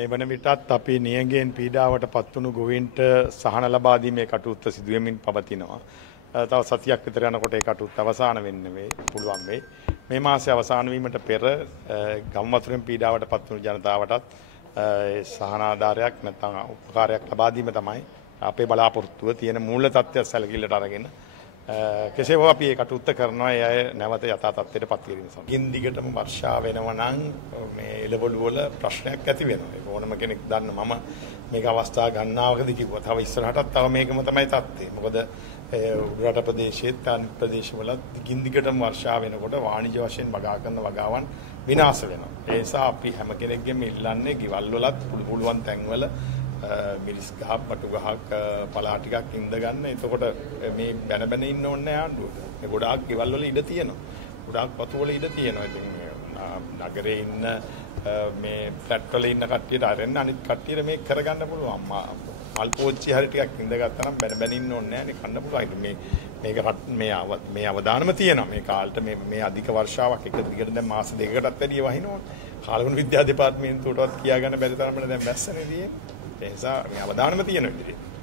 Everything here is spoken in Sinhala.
මේ වන විටත් අපි නියඟයෙන් පීඩාවට පත්වුණු ගොවීන්ට සහන ලබා දීමේ කටයුත්ත සිදු වෙමින් පවතිනවා. තව සතියක් විතර යනකොට ඒ කටයුත්ත අවසන් වෙන්න පුළුවන් වෙයි. මේ මාසයේ අවසන් වීමට පෙර ගම් වතුරෙන් පීඩාවට පත්වුණු ජනතාවටත් සහන ආධාරයක් නැත්නම් උපකාරයක් ලබා දීම තමයි අපේ බලාපොරොත්තුව තියෙන මූල තත්ත්වය සැලකිල්ලට අරගෙන කෙසේ හෝ අපි ඒ කටයුත්ත කරනවා. ඒ අය නැවත යථා තත්ත්වයට පත් කිරීම සඳහා. ගින් දිගටම වර්ෂා වෙනවා නම් මේ එළවලු වල ප්‍රශ්නයක් ඇති වෙනවා. ඒක ඕනම කෙනෙක් දන්න මම මේක අවස්ථා ගණනාවකදී කිව්වා. තව ඉස්සරහටත් තව මේකම තමයි තත්ත්වය. මොකද උඩරට ප්‍රදේශයේත් අනිත් ප්‍රදේශවල ගින් දිගටම වර්ෂා වෙනකොට වාණිජ්‍ය වශයෙන් වගා කරන වගාවන් විනාශ වෙනවා. ඒ නිසා අපි හැම කෙනෙක්ගෙම ඉල්ලන්නේ ගෙවල් වලත් පුළුවන් තැන්වල මිරිස් ගහක් පටු ගහක් පලා ටිකක් ඉඳ ගන්න. එතකොට මේ බැන බැන ඉන්න ඕනේ නැහැ ආණ්ඩුවට. මේ ගොඩාක් ගෙවල් වල ඉඩ තියෙනවා. ගොඩාක් පතු වල ඉඩ තියෙනවා. ඉතින් නගරේ ඉන්න මේ ෆ්ලැට් වල ඉන්න කට්ටියට අරෙන්න අනිත් කට්ටියට මේක කරගන්න පුළුවන්. මල් පෝච්චි හරි ටිකක් ඉඳ ගත්තා නම් බැන බැන ඉන්න ඕනේ නැහැ නේ කන්න පුළුවන්. මේ අවදානම තියෙනවා. මේ කාලට මේ අධික වර්ෂාවක් එක දිගට දැන් මාස දෙකකටත් වැඩිය වහිනවා. කාලගුණ විද්‍යා දෙපාර්තමේන්තුවටවත් කියාගන්න බැරි තරමට දැන් වැස්සනේ තියෙන්නේ. ඒ නිසා මේ අවදානම තියෙන විදිහට